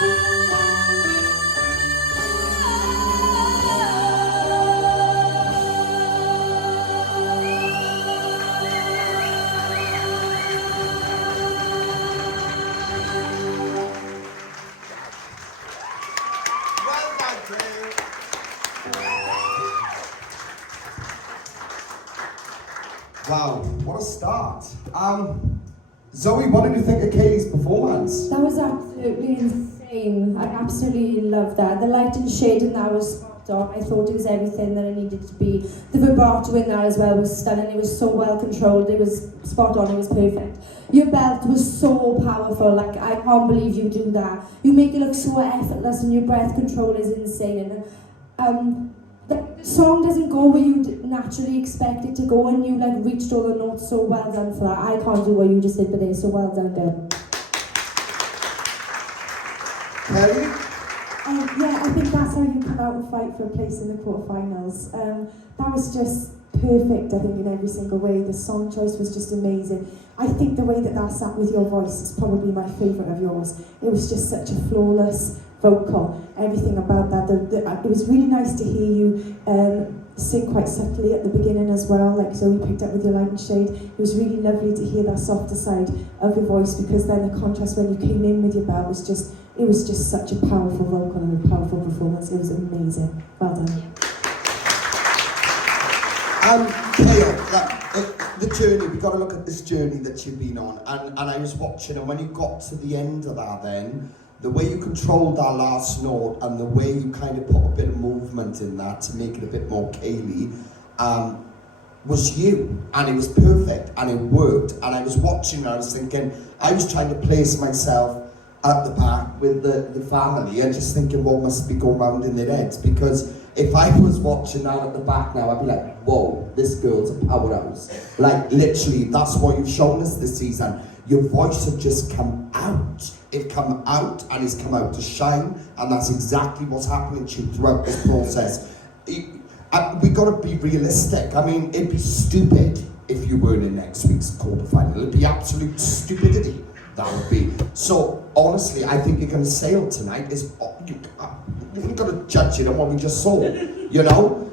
Wow, what a start. Zoe, what did you think of Kayleigh's performance? That was absolutely insane. I absolutely loved that. The light and shade in that was spot on. I thought it was everything that it needed to be. The vibrato in that as well was stunning. It was so well controlled. It was spot on. It was perfect. Your belt was so powerful. Like, I can't believe you do that. You make it look so effortless, and your breath control is insane. And the song doesn't go where you naturally expect it to go, and you like reached all the notes. So well done for that. I can't do what you just did today, so well done, girl. Kayleigh? Yeah, I think that's how you come out and fight for a place in the quarterfinals. That was just perfect, I think, in every single way. The song choice was just amazing. I think the way that sat with your voice is probably my favourite of yours. It was just such a flawless vocal, everything about that. It was really nice to hear you sing quite subtly at the beginning as well, like Zoe picked up with your light and shade. It was really lovely to hear that softer side of your voice, because then the contrast when you came in with your belt was just, it was just such a powerful vocal and a powerful performance. It was amazing. Well done. Kayleigh, the journey, we've got to look at this journey that you've been on, and I was watching, and when you got to the end of that then, the way you controlled that last note and the way you kind of put a bit of movement in that to make it a bit more Kayleigh, was you, and it was perfect, and it worked. And I was watching and I was thinking, I was trying to place myself at the back with the family and just thinking what must be going round in their heads, because if I was watching that at the back now, I'd be like, whoa, this girl's a powerhouse. Like, literally, that's what you've shown us this season. Your voice had just come out. It come out, and it's come out to shine, and that's exactly what's happening to you throughout this process. We've got to be realistic. I mean, it'd be stupid if you weren't in next week's quarterfinal. It'd be absolute stupidity, that would be. So, honestly, I think you're going to sail tonight. You've got to judge it on what we just saw, you know?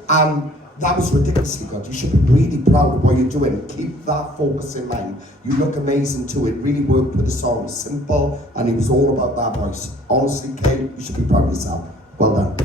That was ridiculously good. You should be really proud of what you're doing. Keep that focus in mind. You look amazing too. It really worked with the song. It was simple, and it was all about that voice. Honestly, Kate, you should be proud of yourself. Well done.